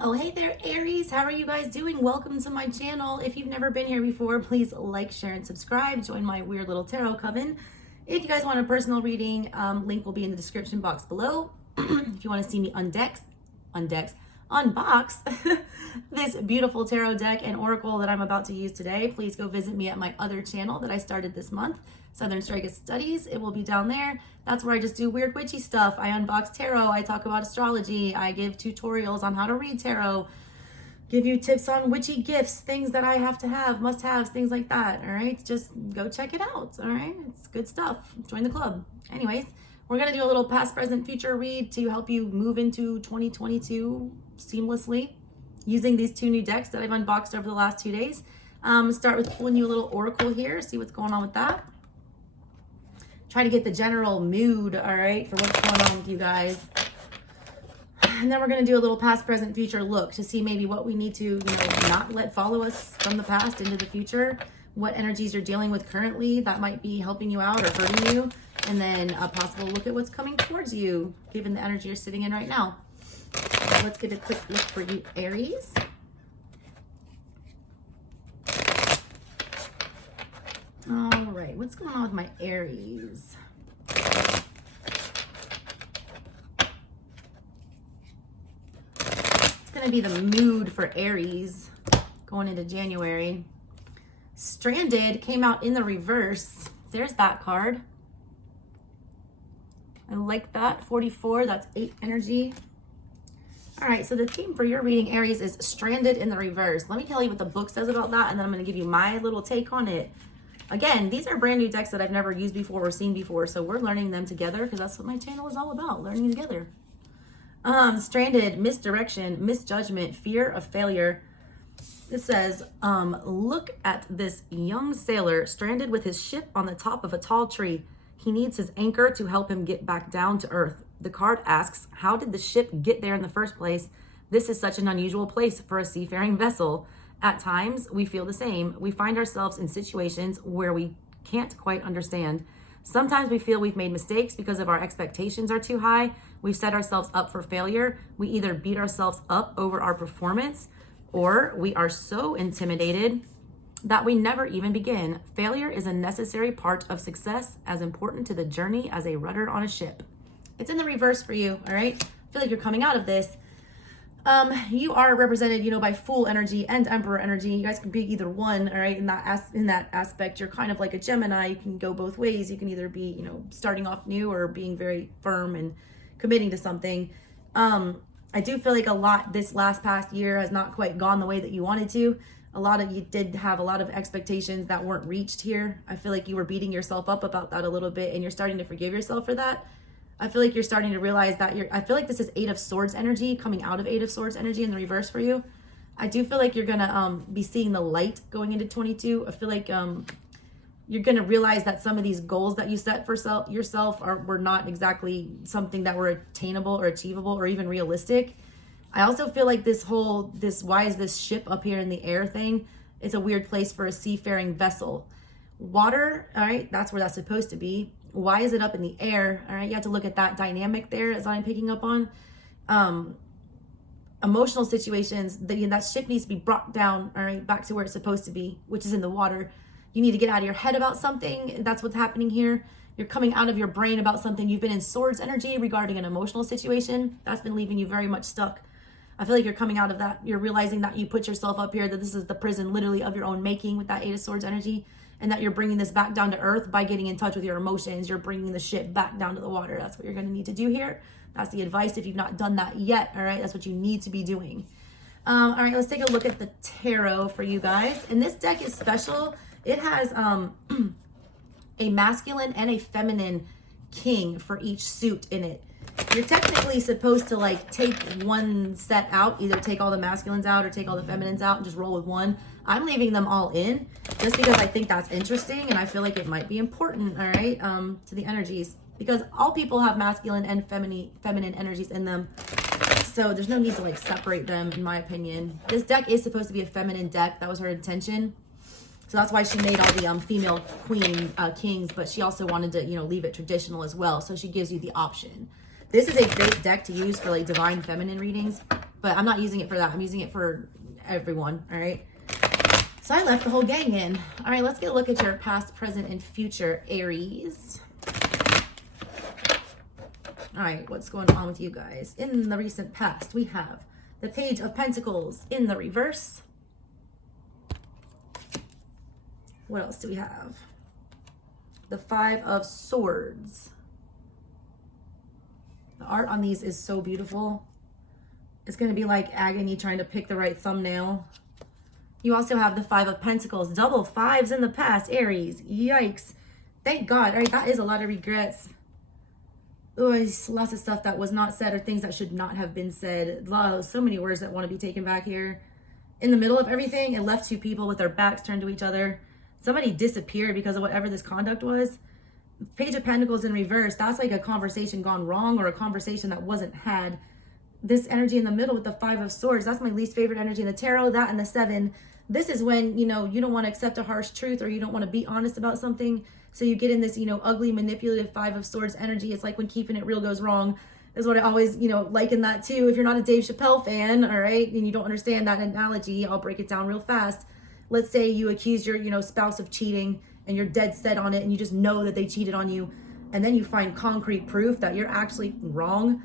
Oh, hey there, Aries. How are you guys doing? Welcome to my channel. If you've never been here before, please like, share, and subscribe. Join my weird little tarot coven. If you guys want a personal reading, link will be in the description box below. If you want to see me unbox this beautiful tarot deck and oracle that I'm about to use today, please go visit me at my other channel that I started this month, SouthernStrega Studies. It will be down there. That's where I just do weird witchy stuff. I unbox tarot. I talk about astrology. I give tutorials on how to read tarot. Give you tips on witchy gifts, things that I have to have, must-haves, things like that. All right, just go check it out. All right, it's good stuff. Join the club. Anyways, we're gonna do a little past, present, future read to help you move into 2022 seamlessly using these two new decks that I've unboxed over the last 2 days. Start with pulling you a little oracle here, see what's going on with that. Try to get the general mood, all right, for what's going on with you guys. And then we're going to do a little past, present, future look to see maybe what we need to, not let follow us from the past into the future. What energies you're dealing with currently that might be helping you out or hurting you. And then a possible look at what's coming towards you, given the energy you're sitting in right now. So let's get a quick look for you, Aries. All right, what's going on with my Aries? It's going to be the mood for Aries going into January. Stranded came out in the reverse. There's that card. I like that. 44, that's 8 energy. All right, so the theme for your reading, Aries, is stranded in the reverse. Let me tell you what the book says about that, and then I'm going to give you my little take on it. Again, these are brand new decks that I've never used before or seen before, so we're learning them together because that's what my channel is all about, learning together. Stranded, misdirection, misjudgment, fear of failure. It says, look at this young sailor stranded with his ship on the top of a tall tree. He needs his anchor to help him get back down to earth. The card asks, how did the ship get there in the first place? This is such an unusual place for a seafaring vessel. At times, we feel the same. We find ourselves in situations where we can't quite understand. Sometimes we feel we've made mistakes because of our expectations are too high. We've set ourselves up for failure. We either beat ourselves up over our performance, or we are so intimidated that we never even begin. Failure is a necessary part of success, as important to the journey as a rudder on a ship. It's in the reverse for you, all right? I feel like you're coming out of this. You are represented, by Fool energy and Emperor energy. You guys can be either one, all right? In that aspect, you're kind of like a Gemini. You can go both ways. You can either be, starting off new or being very firm and committing to something. I do feel like a lot this past year has not quite gone the way that you wanted to. A lot of you did have a lot of expectations that weren't reached here. I feel like you were beating yourself up about that a little bit, and you're starting to forgive yourself for that. I feel like you're starting to realize that I feel like this is 8 of Swords energy coming out of 8 of Swords energy in the reverse for you. I do feel like you're going to be seeing the light going into 22. I feel like you're going to realize that some of these goals that you set for yourself were not exactly something that were attainable or achievable or even realistic. I also feel like why is this ship up here in the air thing? It's a weird place for a seafaring vessel. Water, all right, that's where that's supposed to be. Why is it up in the air? All right, you have to look at that dynamic there as I'm picking up on. Emotional situations, that ship needs to be brought down, all right, back to where it's supposed to be, which is in the water. You need to get out of your head about something. That's what's happening here. You're coming out of your brain about something. You've been in Swords energy regarding an emotional situation. That's been leaving you very much stuck. I feel like you're coming out of that. You're realizing that you put yourself up here, that this is the prison literally of your own making with that 8 of Swords energy, and that you're bringing this back down to earth by getting in touch with your emotions. You're bringing the ship back down to the water. That's what you're going to need to do here. That's the advice if you've not done that yet, all right? That's what you need to be doing. All right, let's take a look at the tarot for you guys. And this deck is special. It has a masculine and a feminine king for each suit in it. You're technically supposed to take one set out, either take all the masculines out or take all the feminines out and just roll with one. I'm leaving them all in just because I think that's interesting and I feel like it might be important, all right, to the energies, because all people have masculine and feminine energies in them. So there's no need to separate them, in my opinion. This deck is supposed to be a feminine deck. That was her intention. So that's why she made all the female kings, but she also wanted to, leave it traditional as well. So she gives you the option. This is a great deck to use for divine feminine readings. but I'm not using it for that. I'm using it for everyone, all right? So I left the whole gang in. All right, let's get a look at your past, present, and future, Aries. All right, what's going on with you guys? In the recent past, we have the Page of Pentacles in the reverse. What else do we have? The Five of Swords. The art on these is so beautiful. It's going to be like agony trying to pick the right thumbnail. You also have the Five of Pentacles. Double fives in the past, Aries. Yikes. Thank God. All right, that is a lot of regrets. Oh, lots of stuff that was not said or things that should not have been said. So many words that want to be taken back here. In the middle of everything, it left two people with their backs turned to each other. Somebody disappeared because of whatever this conduct was. Page of Pentacles in reverse, that's like a conversation gone wrong or a conversation that wasn't had. This energy in the middle with the Five of Swords, that's my least favorite energy in the tarot. That and the Seven. This is when, you know, you don't want to accept a harsh truth or you don't want to be honest about something. So you get in this, you know, ugly, manipulative Five of Swords energy. It's like when keeping it real goes wrong is what I always, you know, liken that to. If you're not a Dave Chappelle fan, all right, and you don't understand that analogy, I'll break it down real fast. Let's say you accuse your, you know, spouse of cheating and you're dead set on it and you just know that they cheated on you. And then you find concrete proof that you're actually wrong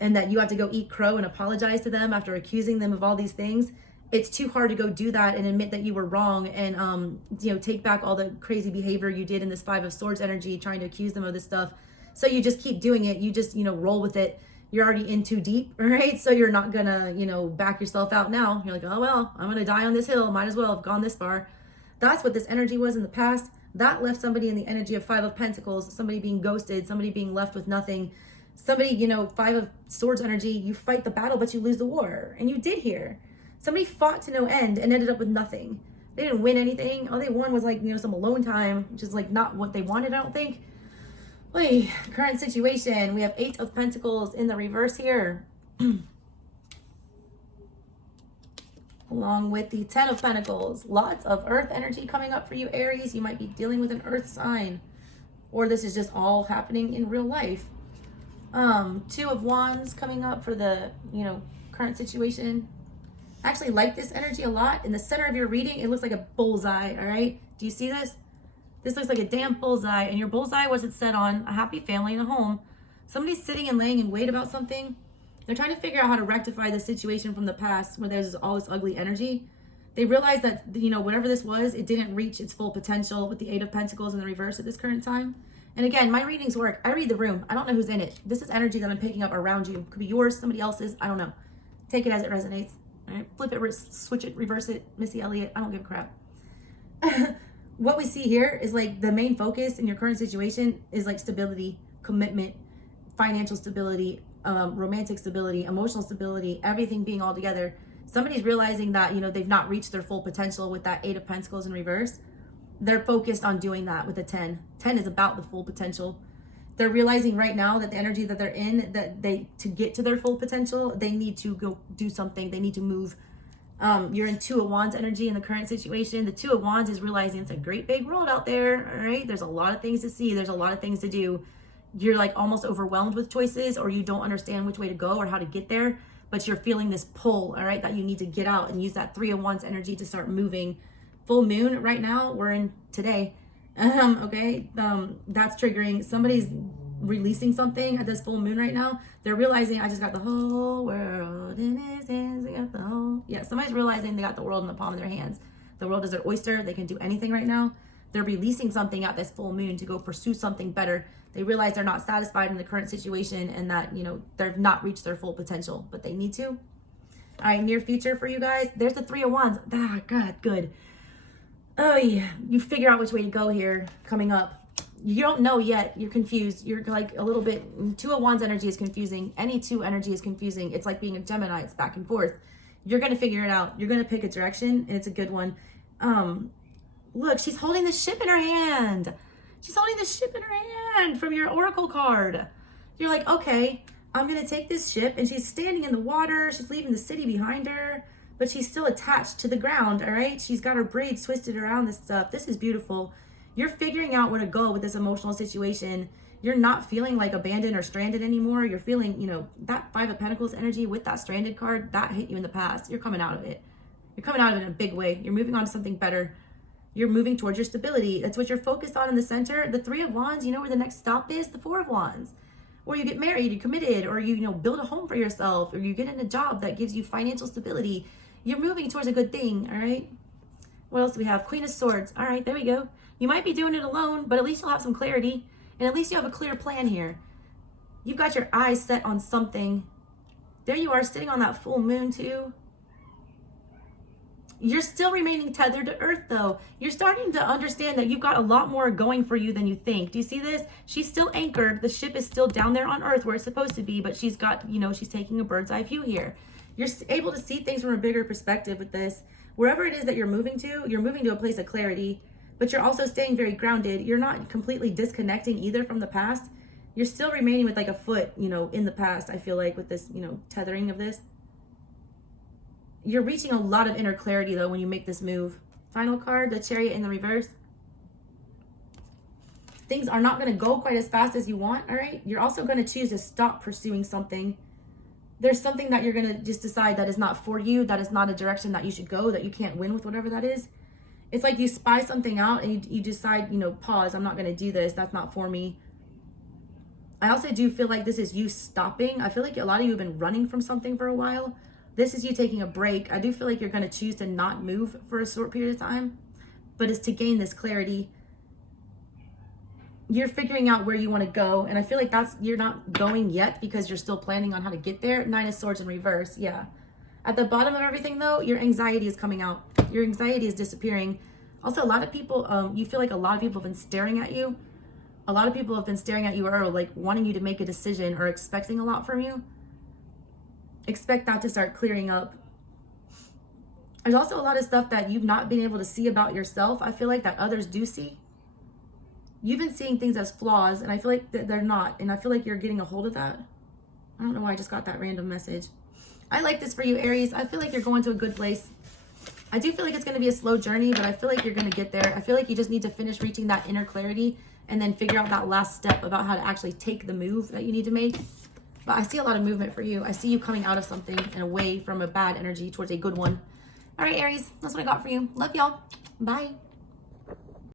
and that you have to go eat crow and apologize to them after accusing them of all these things. It's too hard to go do that and admit that you were wrong and, you know, take back all the crazy behavior you did in this Five of Swords energy, trying to accuse them of this stuff. So you just keep doing it. You just, you know, roll with it. You're already in too deep, right? So you're not gonna, you know, back yourself out now. You're like, oh, well, I'm gonna die on this hill. Might as well have gone this far. That's what this energy was in the past. That left somebody in the energy of Five of Pentacles, somebody being ghosted, somebody being left with nothing. Somebody, you know, Five of Swords energy, you fight the battle, but you lose the war. And you did here. Somebody fought to no end and ended up with nothing. They didn't win anything. All they won was like, you know, some alone time, which is like not what they wanted, I don't think. Wait, current situation. We have Eight of Pentacles in the reverse here. Along with the Ten of Pentacles. Lots of earth energy coming up for you, Aries. You might be dealing with an earth sign. Or this is just all happening in real life. Two of Wands coming up for the, you know, current situation. I actually like this energy a lot. In the center of your reading, it looks like a bullseye, all right? Do you see this? This looks like a damn bullseye, and your bullseye wasn't set on a happy family and a home. Somebody's sitting and laying in wait about something. They're trying to figure out how to rectify the situation from the past where there's all this ugly energy. They realize that, you know, whatever this was, it didn't reach its full potential with the Eight of Pentacles in the reverse at this current time. And again, my readings work. I read the room. I don't know who's in it. This is energy that I'm picking up around you. Could be yours, somebody else's. I don't know. Take it as it resonates. All right? Flip it, switch it, reverse it. Missy Elliott. I don't give a crap. What we see here is like the main focus in your current situation is like stability, commitment, financial stability, romantic stability, emotional stability, everything being all together. Somebody's realizing that, you know, they've not reached their full potential with that Eight of Pentacles in reverse. They're focused on doing that with a 10. 10 is about the full potential. They're realizing right now that the energy that they're in, that they, to get to their full potential, they need to go do something. They need to move. You're in Two of Wands energy in the current situation. The Two of Wands is realizing it's a great big world out there, all right? There's a lot of things to see. There's a lot of things to do. You're like almost overwhelmed with choices, or you don't understand which way to go or how to get there, but you're feeling this pull, all right, that you need to get out and use that Three of Wands energy to start moving. Full moon right now, we're in today. Okay, that's triggering. Somebody's releasing something at this full moon right now. They're realizing, I just got the whole world in his hands. I got the whole, yeah, somebody's realizing they got the world in the palm of their hands. The world is their oyster. They can do anything right now. They're releasing something at this full moon to go pursue something better. They realize they're not satisfied in the current situation and that, you know, they've not reached their full potential, but they need to. All right, near future for you guys. There's the Three of Wands. Ah, God, good. Oh yeah, you figure out which way to go here coming up. You don't know yet. You're confused. You're like a little bit, Two of Wands energy is confusing. Any two energy is confusing. It's like being a Gemini. It's back and forth. You're going to figure it out. You're going to pick a direction, and it's a good one. Look, she's holding the ship in her hand. She's holding the ship in her hand from your oracle card. You're like, okay, I'm going to take this ship, and she's standing in the water. She's leaving the city behind her, but she's still attached to the ground, all right? She's got her braids twisted around this stuff. This is beautiful. You're figuring out where to go with this emotional situation. You're not feeling like abandoned or stranded anymore. You're feeling, you know, that Five of Pentacles energy with that stranded card, that hit you in the past. You're coming out of it. You're coming out of it in a big way. You're moving on to something better. You're moving towards your stability. That's what you're focused on in the center. The Three of Wands, you know where the next stop is? The Four of Wands. Or you get married, you're committed, or you know, build a home for yourself, or you get in a job that gives you financial stability. You're moving towards a good thing, all right? What else do we have? Queen of Swords. All right, there we go. You might be doing it alone, but at least you'll have some clarity, and at least you have a clear plan here. You've got your eyes set on something. There you are, sitting on that full moon too. You're still remaining tethered to earth though. You're starting to understand that you've got a lot more going for you than you think. Do you see this? She's still anchored. The ship is still down there on earth where it's supposed to be, but she's got, you know, she's taking a bird's eye view here. You're able to see things from a bigger perspective with this. Wherever it is that you're moving to a place of clarity, but you're also staying very grounded. You're not completely disconnecting either from the past. You're still remaining with like a foot, you know, in the past, I feel like, with this, you know, tethering of this. You're reaching a lot of inner clarity though when you make this move. Final card, the Chariot in the reverse. Things are not going to go quite as fast as you want, all right? You're also going to choose to stop pursuing something. There's something that you're going to just decide that is not for you, that is not a direction that you should go, that you can't win with whatever that is. It's like you spy something out and you decide, you know, pause, I'm not going to do this. That's not for me. I also do feel like this is you stopping. I feel like a lot of you have been running from something for a while. This is you taking a break. I do feel like you're going to choose to not move for a short period of time, but it's to gain this clarity. You're figuring out where you want to go, and I feel like you're not going yet because you're still planning on how to get there. Nine of Swords in reverse, yeah. At the bottom of everything though, your anxiety is coming out. Your anxiety is disappearing. Also, a lot of people, you feel like a lot of people have been staring at you. A lot of people have been staring at you or like wanting you to make a decision or expecting a lot from you. Expect that to start clearing up. There's also a lot of stuff that you've not been able to see about yourself. I feel like that others do see. You've been seeing things as flaws, and I feel like they're not. And I feel like you're getting a hold of that. I don't know why I just got that random message. I like this for you, Aries. I feel like you're going to a good place. I do feel like it's going to be a slow journey, but I feel like you're going to get there. I feel like you just need to finish reaching that inner clarity and then figure out that last step about how to actually take the move that you need to make. But I see a lot of movement for you. I see you coming out of something and away from a bad energy towards a good one. All right, Aries, that's what I got for you. Love y'all. Bye.